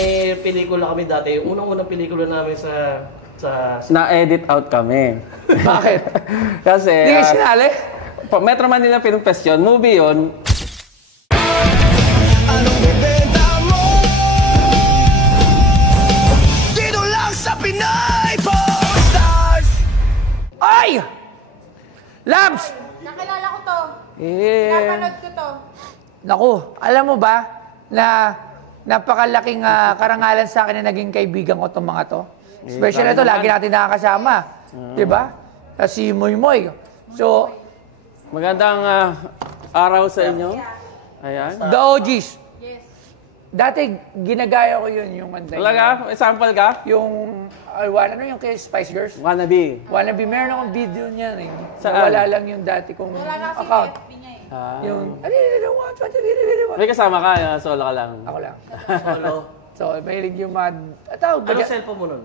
May pelikula kami dati. Yung unang-unang pelikula namin sa Na-edit out kami. Bakit? Kasi... Hindi kayo sinali? Metro Manila Film Fest yun. Movie yun. Anong bibenta mo? Dito lang sa Pinay Stars! Ay! Labs! Nakilala ko to. Eh... Napanood ko to. Naku, alam mo ba na napakalaking karangalan sa akin na naging kaibigan ko itong mga to? Especially ito, lagi natin nakakasama. Diba? Si Moy Moy. So, Magandang araw sa inyo. Ayan. the OGs. Yes. Dati, ginagaya ko yun, yung kanta. Talaga? Example ka? Yung, yung kay Spice Girls. Wannabe. Wannabe, meron akong video niyan eh. Saan? Wala lang yung dati kong Wala na kasi account. FB niya eh. Yung, May kasama ka? Solo ka lang? ako lang. solo. So, mahilig yung mga, tawag ba? Ano cellphone mo nun?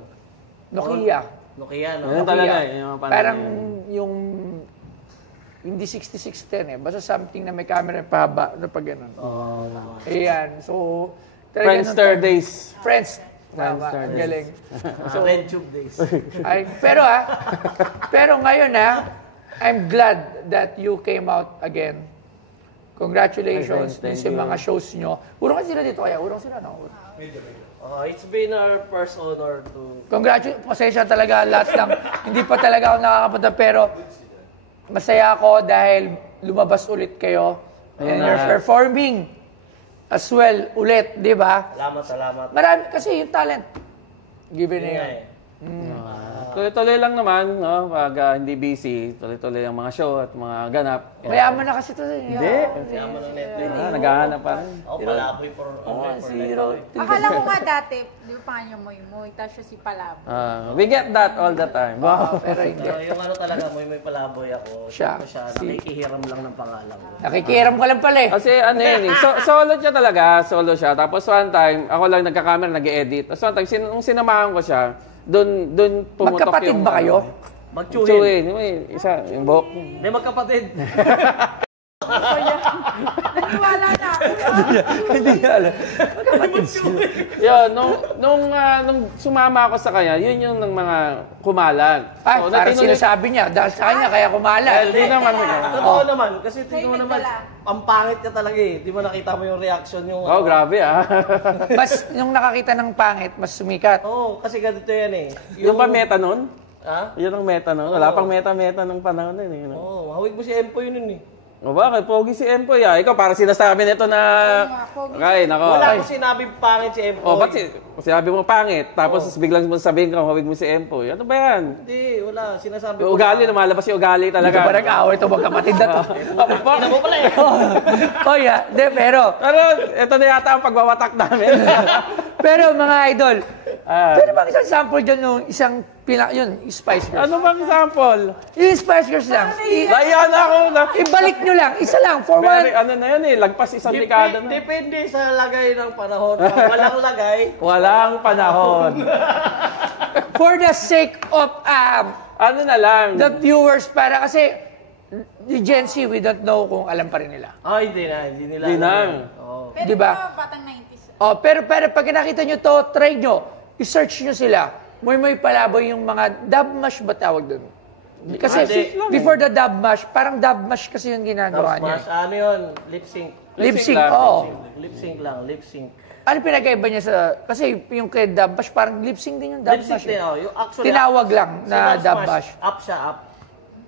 Nokia. Nokia, no? Yun talaga eh. Yung mga Parang panahon yung, hindi 6610 eh. Basta something na may camera pahaba na pag ganun. Oh, Ayan. So, Friendster days. Friends. Tama. Friendster Ang days. galing. so, RedTube days. Ay, pero ngayon I'm glad that you came out again. Congratulations Thank sa you. mga shows nyo. Urong sila dito kaya? Urong sila, no? It's been our first honor to... Congratulations. Pasensya talaga lahat ng hindi pa talaga ako nakakapunta pero masaya ako dahil lumabas ulit kayo. And you're performing as well ulit, di ba? Salamat. Marami kasi yung talent. Given na yun. Tuloy-tuloy lang naman, no? Pag hindi busy, tuloy-tuloy ang mga show at mga ganap. Mayaman na kasi ito. Hindi. Kasama ng Netflix. Naghahanap pa rin. Ako palaboy for... Zero. Akala ko nga dati, di ba pa niya Moy, tapos siya si Palab. We get that all the time. Wow. Pero hindi. Pero yung ano talaga, may palaboy ako. Siya. Nakikihiram lang ng pangalan ko. Nakikiram ka lang pala eh. Kasi ano yun, solo siya talaga, solo siya. Tapos one time, ako lang nagka-camera, nag-edit. Tapos one time, nung sinamahan ko siya, doon pumutok Magkapatid yung... ba kayo? Magtsuhin. May isa, yung buhok. Hindi magkapatid. Naniwala na ako. Hindi nga alam. Magkapatid sila. Yun, nung sumama ako sa kanya, yun yung ng mga kumalan. Ay, parang sinasabi niya, dahil sa kanya kaya kumala. Hindi naman. Totoo naman. Kasi tingnan mo naman, ang pangit ka talaga eh. Di mo nakita mo yung reaction yung... Oh, grabe ah. Mas, nung nakakita ng pangit, mas sumikat. Oo, kasi ganito yan eh. Yung ba meta nun? Ha? Yun ang meta nun. Wala pang meta nung panahon nun eh. Oo, hawig mo si Empo yun eh. O bakit? Pogi si Empoy ah. Ikaw parang sinasabi nito na... Okay, nako. Wala ko sinabing pangit si Empo. O, ba't sinabi mo pangit? Tapos biglang mo sabihin ka, hawig mo si Empoy. Ano ba yan? Hindi, wala. Sinasabi Yung ugali, lumalabas yung ugali Hindi talaga. ka ba nag-away ito magkapatid na to? Ano mo pala eh? Oh yeah, de, pero Ito na yata ang pagbawatak namin. mga idol, pwede bang isang sample dyan nung isang yun, Spice Girls? Ano bang sample? Yung Spice Girls lang. Layan ako na. Ibalik nyo lang, isa lang, for one. Ano na yun eh, lagpas isang dekada na. Depende sa lagay ng panahon. Kung walang lagay, Walang panahon. For the sake of Ano na lang. the viewers, para kasi the Gen Z, we don't know kung alam pa rin nila. hindi na. Hindi nila. Hindi na. Oo. Pero Diba? batang 90s. Oh, pero pag nakita nyo to, try nyo, i-search nyo sila. May palaboy yung mga dub mash ba tawag doon? Kasi before the dub mash, parang dub mash kasi yung ginagawa niya. Mas ano yun? Lip sync. Lip sync, lang, oo. Lip sync lang. Lip sync. Ano pinagkaiba niya sa... Kasi yung kay dub mash, parang lip sync din yung dub Lip sync mash. din. Eh. Yung actually, Tinawag lang si na Dub dub Smash, mash. Up siya, up.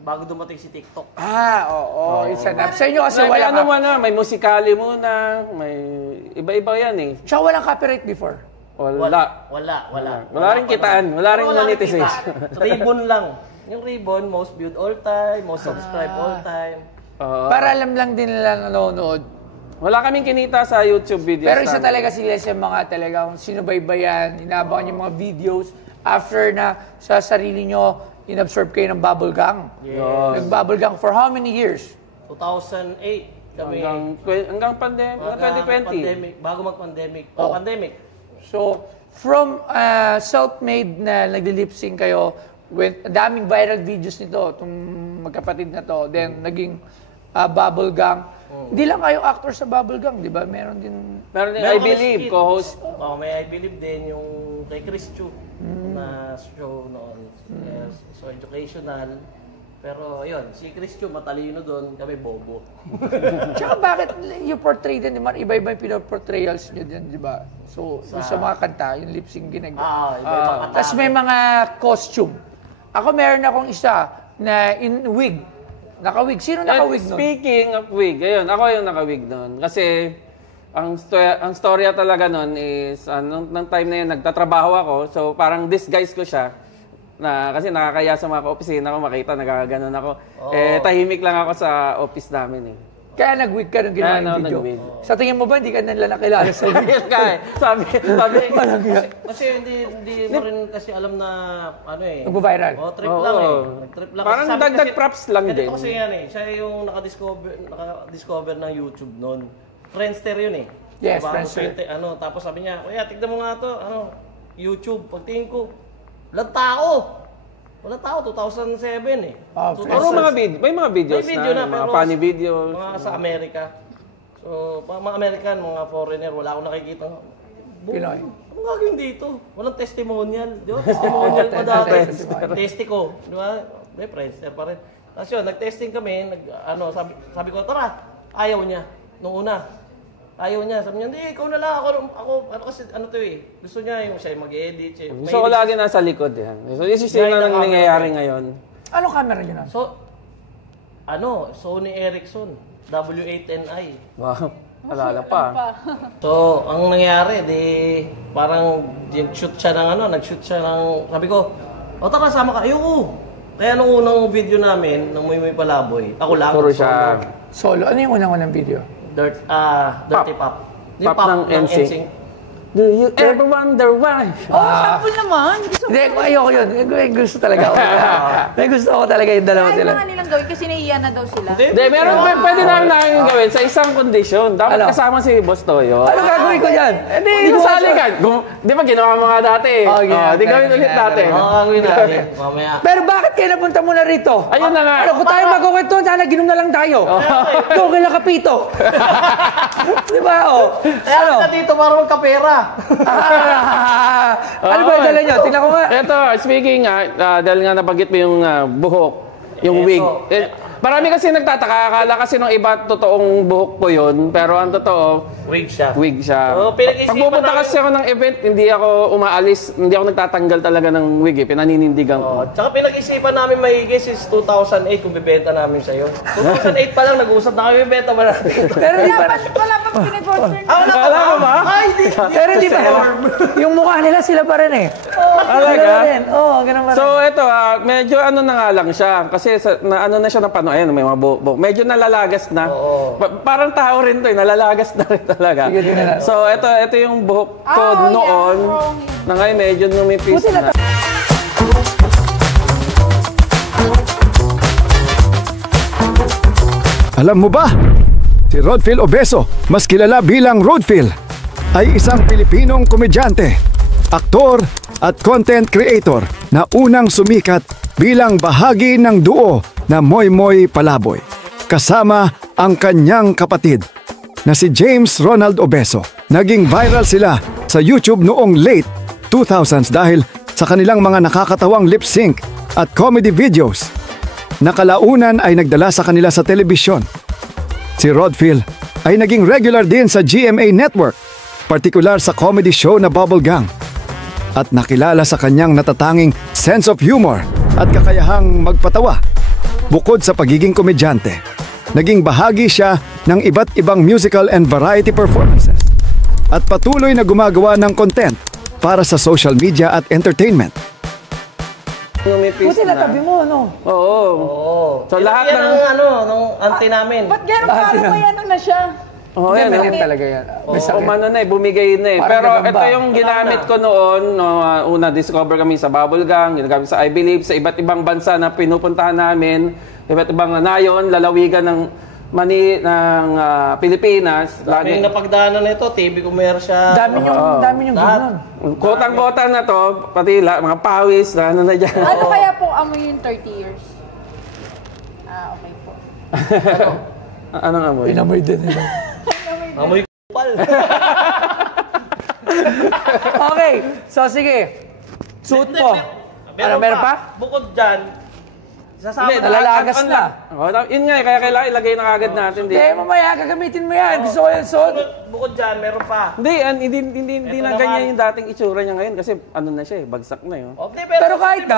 Bago dumating si TikTok. Oo. Isa na. Sa inyo kasi May wala ano muna, may musikali muna, may iba-iba yan eh. Tsaka walang copyright before. Wala. Wala rin kitaan, wala rin monetization. Ribbon lang. Yung ribbon, most viewed all time, most subscribed all time. Para alam lang din nila nanonood. Wala kaming kinita sa YouTube videos. Pero isa talaga sila sa mga talagang sinubaybayan, inabangan yung mga videos after na sa sarili nyo, inabsorb kayo ng bubble gang. Yes. Nag-bubble gang for how many years? 2008 kami. Hanggang pandemic, Bago mag-pandemic. Pandemic. So, from self-made na nagli-lip-sync kayo, daming viral videos nito, itong magkapatid na to, then naging bubble gang. Hindi lang kayo actor sa Bubblegum, di ba? Meron din... Meron din, I Meron kami believe, skit. co-host. May I believe din yung kay Chris Chu na show noon. Yes, so educational. Pero yun, si Chris Chu matalino doon, kami bobo. Tsaka bakit you portray din, naman iba-iba yung pinoportrayals nyo din, di ba? So, sa mga kanta, yung lip-sync ginagawa. Iba-ibang atake. Tapos may mga costume. Ako meron akong isa na in wig. Naka-wig. Sino naka-wig nun? Speaking of wig, ayun, ako yung naka-wig nun. Kasi, ang storya talaga nun is, nung time na yun, nagtatrabaho ako. So, parang disguise ko siya. Kasi nakakaya sa mga ka-opisina ko, makita, nagkaganon ako. Tahimik lang ako sa office namin eh. Kaya nag-wig ka nung ginawa yung video. nag-wig. Sa tingin mo ba, hindi ka nila nakilala sa video? sabi, Kasi hindi mo rin kasi alam na ano eh. Nagbo-viral. Trip lang eh. Trip lang. Parang Sabi dagdag kasi- props lang ganito din. kasi yan eh. Siya yung nakadiscover ng YouTube noon. Friendster yun eh. Yes, Diba? Friendster. Tapos sabi niya, kuya, tignan mo nga to, YouTube. Pagtingin ko, walang tao. Walang tao, 2007 eh. Puro mga video, may mga videos May video na, mga pero funny videos. mga sa Amerika. So, mga American, mga foreigner, wala akong nakikita. Pinoy. Ano gagawin dito? Walang testimonial. Di ba? Testimonial pa dati. Testi ko. Di ba? May Friendster pa rin. Tapos yun, nag-testing kami. Sabi ko, tara. Ayaw niya. Nung una. Ayaw niya. Sabi niya, hindi, ikaw na lang. Ako kasi ano to eh. Gusto niya yung siya mag-edit. Gusto ko lagi nasa likod yan. So, isisip na nang nangyayari ngayon. Anong camera yun? So, Sony Ericsson. W8NI. Wow, alala pa. So, ang nangyari, parang nag-shoot siya ng sabi ko, tara, sama ka. Ayoko. Kaya nung unang video namin, ng Muy Palaboy, ako lang. Puro siya. Solo. Ano yung unang-unang video? Dirty Pop. Yung Pop ng NSYNC. Do you ever wonder why? Sample naman. Gusto Hindi, ayoko yun. May gusto talaga ako. May gusto ako talaga yung dalawa Kaya sila. mga nilang gawin kasi naiiya na daw sila. Hindi, pwede namin gawin sa isang kondisyon. Dapat Ano? kasama si Boss Toyo. Ano gagawin ko dyan? Hindi, nasali ka. Di ba ginawa mo nga dati? Di gawin ulit dati. Gagawin natin. Mamaya. Pero bakit kayo napunta muna rito? Ayun na nga. Ano, kung tayo magkukwento, sana ginom na lang tayo. Doon kila kapito. Di ba, Kaya ka dito para magkapera. Ano ba yung dala nyo? Tingnan ko nga. Ito, speaking dahil nga nabanggit mo yung buhok, yung wig. Marami kasi nagtataka, akala kasi nung iba totoong buhok ko yun, pero ang totoo, Wig siya. wig siya. Pinag-isipan Pag pupunta namin- kasi ako ng event, hindi ako umaalis, hindi ako nagtatanggal talaga ng wig eh, pinaninindigan ko. Tsaka pinag-isipan namin maigi since 2008 kung bibenta namin sa'yo. 2008 pa lang, nag-usap na kami, bibenta ba natin? Pero di pa. Wala pa pinag-order na. Wala ka ba? Ay, di. Pero di pa. Yung mukha nila sila pa rin eh. Talaga? Sila pa rin. Oo, ganun pa rin. So ito, medyo ano na nga lang siya, kasi ano na siya ng pano, ayan, may mga buhok. Medyo nalalagas na. Parang tao rin to, nalalagas na rin talaga. Sige, tingnan na. So ito yung buhok ko noon, wrong. na ngayon medyo numipis Buti na. Alam mo ba? Si Rodfield Obeso, mas kilala bilang Rodfield, ay isang Pilipinong komedyante, aktor at content creator na unang sumikat bilang bahagi ng duo na Moy Moy Palaboy. Kasama ang kanyang kapatid na si James Ronald Obeso. Naging viral sila sa YouTube noong late 2000s dahil sa kanilang mga nakakatawang lip sync at comedy videos. Nakalaunan ay nagdala sa kanila sa telebisyon. Si Rodfield ay naging regular din sa GMA Network, partikular sa comedy show na Bubble Gang. At nakilala sa kanyang natatanging sense of humor at kakayahang magpatawa. Bukod sa pagiging komedyante, naging bahagi siya ng iba't ibang musical and variety performances. At patuloy na gumagawa ng content para sa social media at entertainment. Numipis Buti na. natabi mo, ano? Oo. So lahat Yan ng... ng auntie namin. Ba't gano'n parang may ano na siya? Oo, yan. Ganyan talaga yan. May sakit. Umano na eh, bumigay na eh. Parang Pero gagamba. ito yung ginamit ko noon, una discover kami sa Bubble Gang, ginagamit sa I Believe, sa iba't ibang bansa na pinupuntahan namin, iba't ibang nayon, lalawigan ng Pilipinas. Yung napagdaanan na ito, TV Commercial. Dami yung gig nun. Kotang-kota na to, pati mga pawis, na ano na dyan. Ano kaya po amoy yung 30 years? Okay po. Anong amoy? Inamoy din nila. Amoy kupal. Okay, so sige. Suot mo. Meron pa? Bukod dyan, sasama Hindi, nalalagas na. Yun nga, kaya kailangan ilagay na agad natin. Hindi, mamaya gagamitin mo yan. Gusto ko yan suot. Bukod dyan, meron pa. Hindi na ganyan yung dating itsura niya ngayon kasi ano na siya bagsak na yun. Okay, Pero kahit na.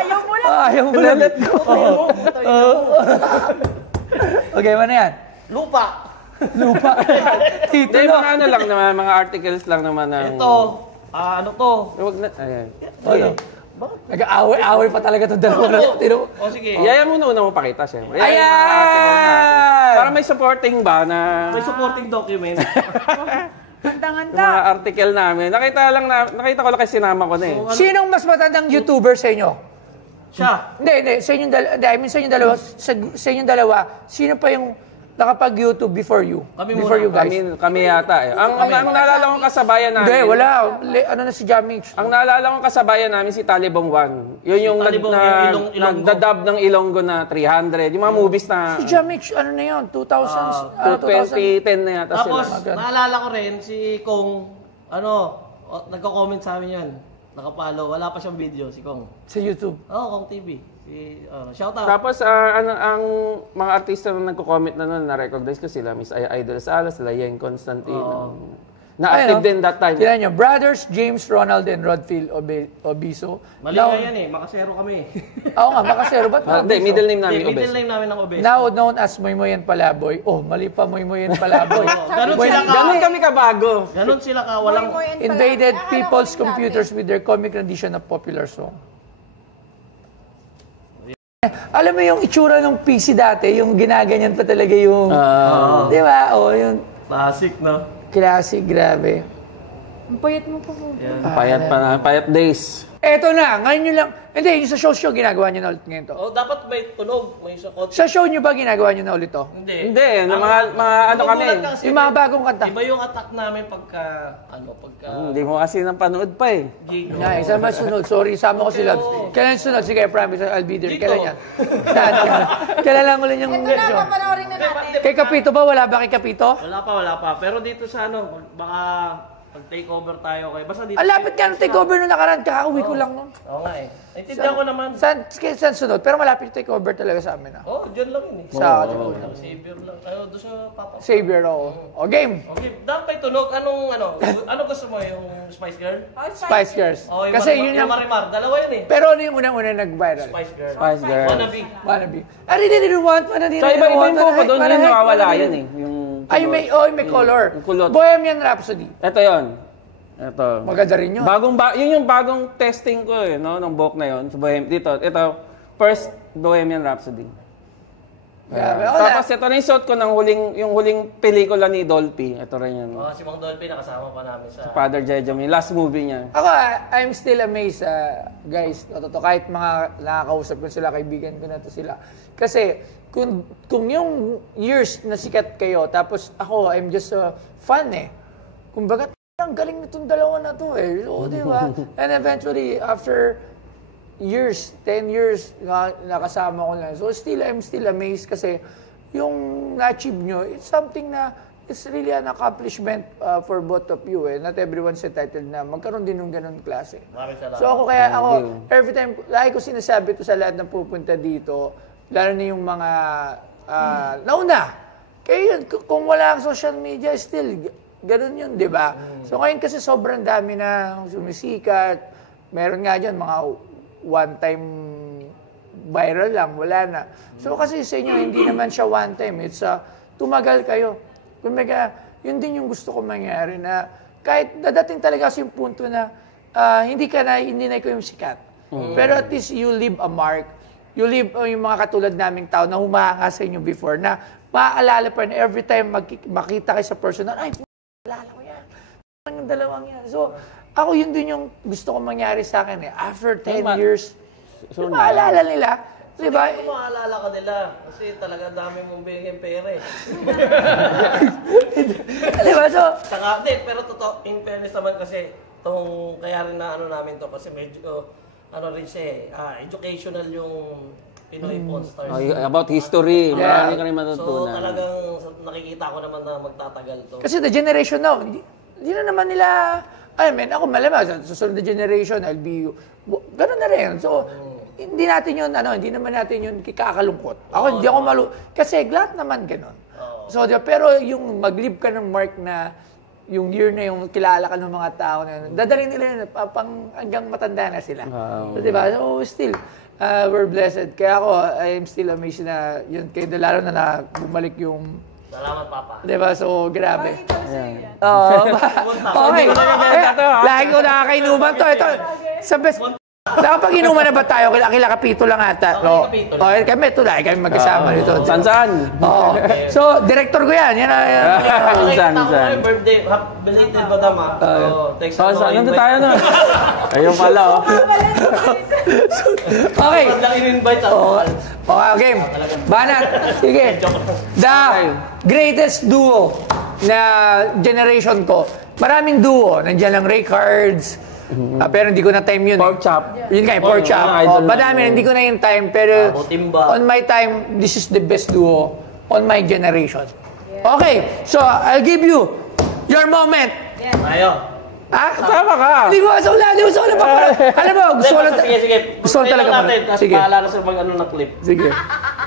Ayaw mo lang. Ayaw mo lang. Let go. Okay, ano yan? Lupa. Tito Hindi, no. mga ano lang naman, mga articles lang naman ng... Ito, ano to? Huwag na, ayan. Ano? Nag-aaway pa talaga itong dalawa na. O sige. Yaya mo una mo pakita siya. Ayan! Para may supporting ba na... May supporting document. Yung Handa-handa. mga article namin. Nakita ko lang kasi sinama ko na eh. Sinong mas matandang YouTuber sa inyo? Siya. Hindi. Sa inyong dalawa. I mean, sa inyong dalawa. Sa inyong dalawa, sino pa yung nakapag-YouTube before you? Kami Before muna. you guys? Kami yata eh. Ang naalala kong kasabayan namin... Hindi, wala. Ano na si Jamix? Ang naalala kong kasabayan namin si Talibong 1. Yun yung Talibong, yung Ilonggo. nagdadub ng Ilonggo na 300. Yung mga movies na... Si Jamix, ano na yun? 2000s? 2010 na yata Tapos, sila. naalala ko rin, si Kong, nagko-comment sa amin yan. Nakapalo, wala pa siyang video, si Kong. Sa YouTube. Kong TV. Shout out. Tapos, ang mga artista na nagko-comment na nun, na-recognize ko sila, Miss Idol Salas, sila Yeng Constantino. Na-active din that time. Tignan nyo, Brothers James, Ronald, and Rodfield Obiso. Mali nga yan eh, makasero kami. Oo nga, makasero. Ba't Hindi, middle name namin, Middle Obes. name namin ng Obeso. Now known as Moymoyan Palaboy. Oh, mali pa Moymoyan Palaboy. Ganun sila ka. Ganun kami kabago. Ganun sila ka, walang... Invaded people's computers with their comic rendition of popular song. Alam mo yung itsura ng PC dati, yung ginaganyan pa talaga yung... di ba? O, yung Classic, no? classic, grabe. Ang payat mo pa po. Payat pa na, payat days. Eto na, ngayon nyo lang. Hindi, yung sa show ginagawa nyo na ulit ngayon to. Dapat may tunog, may sakot. Sa show nyo ba ginagawa nyo na ulit to? Hindi, mga ano kami. Yung mga bagong kanta. Iba yung attack namin pagka... Hindi mo kasi nang panood pa eh. gig. Nga, isa masunod. Sorry, sama ko si Labs. Kailan sunod? Sige, I promise, I'll be there. Dito. Kailan yan? Saan? Kailan mo lang yung Ito na, show? papanoorin na natin. Kay Kapito ba? Wala ba kay Kapito? Wala pa. Pero dito sa baka pag-take over tayo kayo. Basta dito. Ang lapit ka ng takeover nung nakaraan. Kakauwi ko lang nun. Oo nga eh. Naintindihan ko naman. Saan sunod? Pero malapit yung takeover talaga sa amin. Diyan lang yun eh. Sa Savior lang. Doon sa Papa. Savior, oo. O, game. Okay, dapat may tunog. Ano gusto mo? Yung Spice Girl? Spice Girls. Yung Kasi yun yung yung... Marimar. Dalawa yun eh. Pero ano yung unang-una nag-viral? Spice Girl. Spice Girls. Wannabe. Wannabe. I really didn't want, So iba-iba yung buko doon, yun nawawala yun eh. Ay, may color. Yung kulot. Bohemian Rhapsody. Ito yun. Ito. Maganda rin yun. Yun yung bagong testing ko eh, no? Ng book na yun. Sa dito, ito, first Bohemian Rhapsody. Grabe. Tapos ito na yung shot ko ng huling pelikula ni Dolphy. Ito rin yun. Si Mang Dolphy nakasama pa namin sa... Father Jejom, yung last movie niya. Ako, I'm still amazed, guys. Totoo, kahit mga nakakausap ko sila, kaibigan ko na to sila. Kasi, kung yung years na sikat kayo, tapos ako, I'm just a fan eh. Kumbaga, ang galing nitong dalawa na to eh. So, di ba? And eventually, after years, 10 years, nakasama ko na. So, I'm still amazed kasi yung na-achieve nyo, it's something na, it's really an accomplishment for both of you eh. Not everyone's entitled na magkaroon din ng ganun klase. So, every time, lagi ko sinasabi to sa lahat ng pupunta dito, lalo na yung mga nauna. Kaya yun, kung wala ang social media, still, ganun yun, di ba? So ngayon kasi sobrang dami na sumisikat. Meron nga dyan, mga one-time viral lang, wala na. So kasi sa inyo, hindi naman siya one-time. It's tumagal kayo. Kumbaga, yun din yung gusto ko mangyari na kahit dadating talaga sa yung punto na hindi na ikaw yung sikat. Pero at least you leave a mark. You leave yung mga katulad naming tao na humahanga sa inyo before na maaalala pa rin every time makita kayo sa personal, ay, alala ko yan. Yung dalawang yan. So, ako yun din yung gusto ko mangyari sa akin eh. After 10 years, maalala nila. Diba? Hindi ko maalala ka nila. Kasi talaga dami mong bigyan pera eh. Diba? So, pero totoo, in fairness naman kasi, kaya rin na namin to kasi medyo, rin siya educational yung Pinoy Pawn Stars. About history. Yeah. Marami ka rin So matutunan. talagang nakikita ko naman na magtatagal to. Kasi the generation now, hindi na naman nila, ako malamang, sa susunod na generation, I'll be, gano'n na rin. So, hindi natin yun, hindi naman natin yun kikakalungkot. Ako, hindi ako kasi lahat naman gano'n. So, pero yung mag-leave ka ng mark na, yung year na yung kilala ka ng mga tao na yun, dadalhin nila yun, hanggang matanda na sila. So, diba? So, still, we're blessed. Kaya ako, I am still amazed na yun, kaya lalo na bumalik yung... Salamat, Papa. Diba? So, grabe. Bakit Okay. Lagi ko nakakainuman to. Ito, sa best... Nakapag-inuman na ba tayo? Kila kapito lang ata. No? Kami ito lagi kami magkasama nito. Saan? Oo. So, director ko yan. Yan. Nakikita ko yung birthday. Belated ba dama? Text mo. Nandun tayo nun. Ayun pala, Okay. Pag lang in-invite ako. Okay, game. Banat. Sige. The greatest duo na generation ko. Maraming duo. Nandiyan lang Ray Cards. Pero hindi ko na time yun. Pork chop. Yun nga, pork chop. Madami, hindi ko na yung time. Pero on my time, this is the best duo on my generation. Okay, so I'll give you your moment. Tayo. Tama ka. Hindi mo sa ulan, alam mo, gusto ko lang. Sige. Gusto ko talaga natin. Tapos Sige. paalala sa pag-ano ng clip. Sige.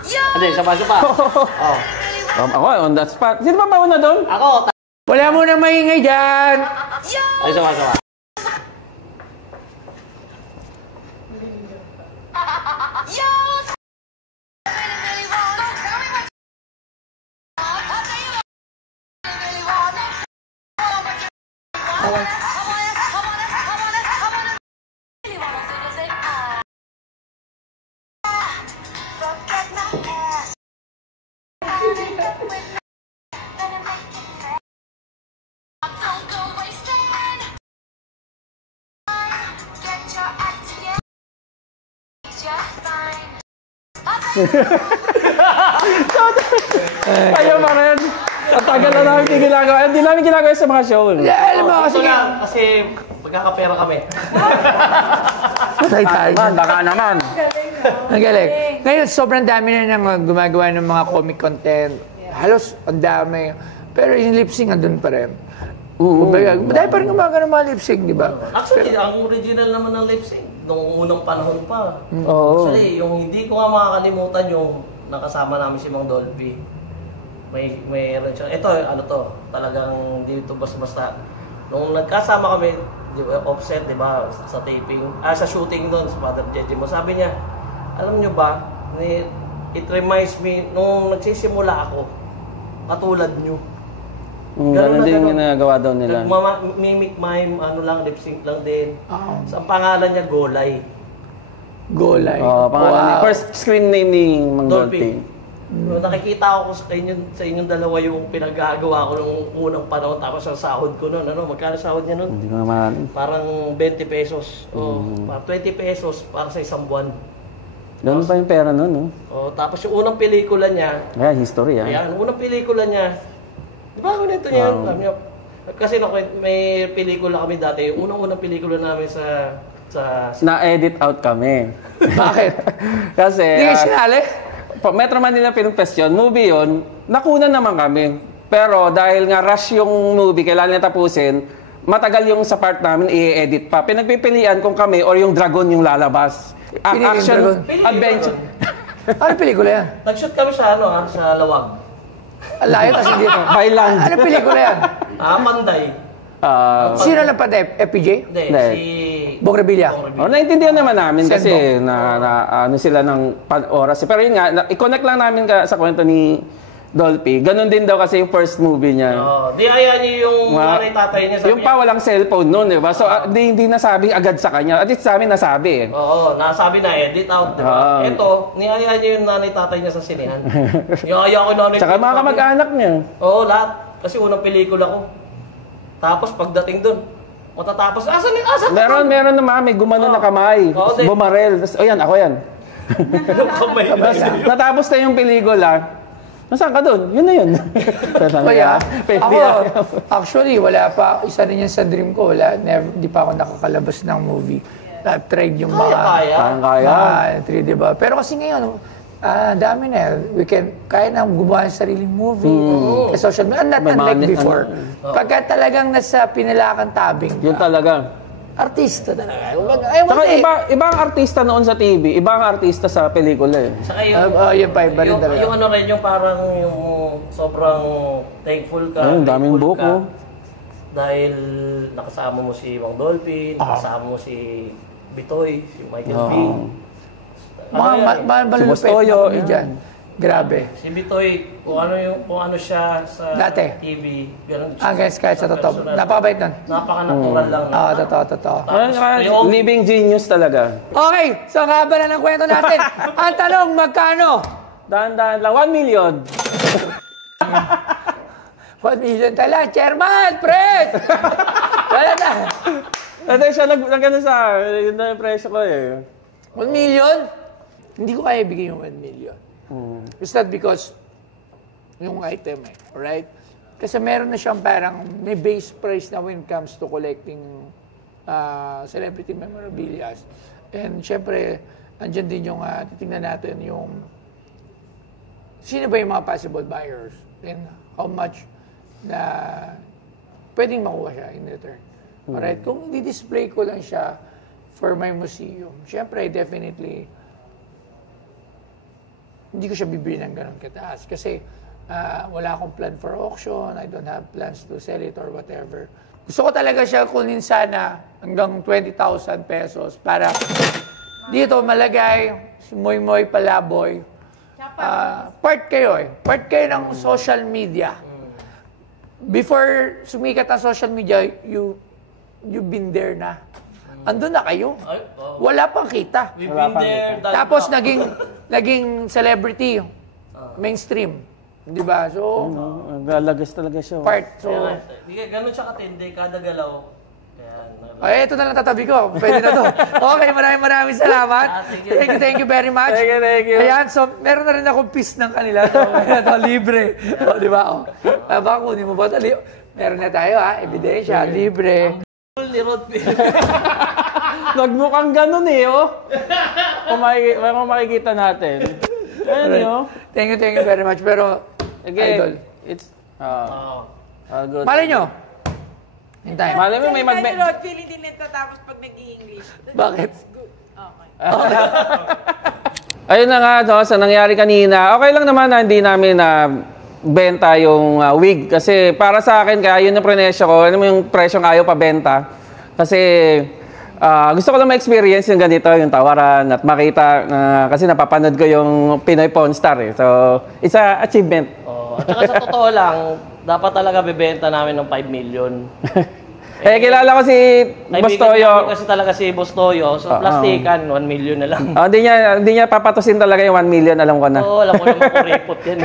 Hindi, sabay pa. Ako, on that spot. Sino ba mauna doon? Ako. Wala mo na maingay dyan. Ay, sama. Ayaw pa rin. Ang tagal na namin ginagawa. Hindi namin ginagawa sa mga show. Alam mo, Ito sige. lang, kasi magkakapera kami. Patay tayo. Baka naman. Ang galing. Ngayon, sobrang dami na nang gumagawa ng mga comic content. Halos ang dami. Pero yung lip sync andun pa rin. Dahil pa rin gumagawa ng mga lip sync, di ba? Actually, ang original naman ng lip sync, noong unang panahon pa. Oo. Actually, yung hindi ko nga makakalimutan yung nakasama namin si Mang Dolphy. Mayroon siya. Ito, talagang dito basta. Nung nagkasama kami, offset, di ba, sa taping, sa shooting doon, sa Father Jeje mo, sabi niya, alam niyo ba, it reminds me, nung nagsisimula ako, katulad niyo. Ganun din yung nagagawa daw nila. Mimic mime, lip sync lang din. Sa pangalan niya, Golay. Golay. Pangalan first screen name ni Mang Dolphy. Nakikita ko sa inyong dalawa yung pinagagawa ko nung unang panahon, tapos ang sahod ko noon. Magkano sahod niya noon? Hindi ko naman. Parang 20 pesos. Parang 20 pesos para sa isang buwan. Ganun pa yung pera noon, no? Tapos yung unang pelikula niya, Kaya history, ayan, unang pelikula niya, di ba ako nito niya? Kasi may pelikula kami dati, yung unang pelikula namin sa na-edit out kami. Bakit? Kasi Hindi kayo sinali? Metro Manila Film Fest yun, movie yun, nakunan naman kami. Pero dahil nga rush yung movie, kailangan niya tapusin, matagal yung sa part namin i-edit pa. Pinagpipilian kung kami or yung Dragon yung lalabas. Action, adventure. Ano pelikula yan? Nag-shoot kami sa sa Lawag. Layo, tas hindi. Bailang. Ano pelikula yan? Panday. Sino lang pa FPJ? Hindi, Hindi. si Bong Revilla. Naintindihan naman namin kasi ano sila ng oras. Pero yun nga, i-connect lang namin sa kwento ni Dolphy. Ganon din daw kasi yung first movie niya. Di aya niya yung tatay niya. Yung pa walang cellphone noon, di ba? So, hindi nasabi agad sa kanya. At least sa amin nasabi. Oo, nasabi na edit out, di ba? Ito, niaya niya yung nanay-tatay niya sa sinihan. Niaya ko nanay. Tsaka mga kamag-anak niya. Oo, lahat. Kasi unang pelikula ko. Tapos pagdating doon, matatapos, asan? Meron naman, may gumano na kamay. Bumarel. Ayan, ako yan. Kamay. Natapos na yung pelikula. Nasaan ka doon? Yun na yun. Kaya, ako, actually, wala pa. Isa rin yan sa dream ko. Di pa ako nakakalabas ng movie. I've tried yung mga... Kaya. 3D ba? Pero kasi ngayon, dami na. Kaya na gumawa ng sariling movie. Sa social media. Not unlike before. Pagka talagang nasa pinalakan tabing ka, Yun talaga. artista talaga. Saka ibang artista noon sa TV, ibang artista sa pelikula eh. Saka Yun pa, iba rin talaga. yung ano rin, yung parang yung sobrang thankful ka. Ayun, daming grateful buko. ka dahil nakasama mo si Mang Dolphin, nakasama mo si Bitoy, si Michael V. Malupit Bustoyo, dyan. Grabe. Si Bitoy, kung ano siya sa Dati. TV, ganun Guys, kahit sa totoo. Napakabait nun. Napaka-natural lang. Totoo. Living genius talaga. Okay, so ang haba na ng kwento natin. Ang tanong, magkano? Dahan-dahan lang, 1 million. 1 million tala. Chairman, Fred! Wala na. Hindi siya nag-ano sa yun na yung presyo ko eh. 1 million? Hindi ko kaya bigay yung 1 million. It's not because yung item alright? Kasi meron na siyang parang may base price na when it comes to collecting celebrity memorabilia. And syempre, andyan din yung titingnan natin yung sino ba yung mga possible buyers and how much na pwedeng makuha siya in return. Alright? Kung di-display ko lang siya for my museum, syempre, definitely, hindi ko siya bibili ng ganun kataas. Kasi wala akong plan for auction, I don't have plans to sell it or whatever. Gusto ko talaga siya kunin sana hanggang 20,000 pesos para dito malagay si Moy Moy Palaboy. Part kayo Part kayo ng social media. Before sumikat ang social media, you've been there na. Andun na kayo. Wala pang kita. We've been there. Tapos naging celebrity, mainstream. Di ba? So, Galagas talaga siya. part. So, Ganun siya katindi, kada galaw. ito na lang tatabi ko. Pwede na to. Okay, maraming salamat. Thank you very much. Thank you. Ayan, so meron na rin akong piece ng kanila. So, ito, libre. Di ba? Baka kunin mo ba ito? Meron na tayo, ebidensya, libre. Ni Rodfield. Nagmukhang ganun Kung makikita natin. Ayun Thank you very much. Pero, again, idol. it's good. Malay nyo. Hintay. Malay mo may Ni Rodfield hindi natatapos pag nag-i-English. Bakit? Okay. Ayun na nga, sa nangyari kanina, okay lang naman na hindi namin benta yung wig. Kasi para sa akin, kaya yun yung presyo ko. Ano mo yung presyong ayaw pa benta? Kasi gusto ko lang ma-experience yung ganito, yung tawaran at makita. Kasi napapanood ko yung Pinoy Pawn Star So, it's a achievement. At saka sa totoo lang, dapat talaga bebenta namin ng 5 million. Kilala ko si Bustoyo. Kasi talaga si Bustoyo. So, plastikan, 1 million na lang. Hindi niya papatusin talaga yung 1 million, alam ko na. Oo, alam ko naman kung report yan.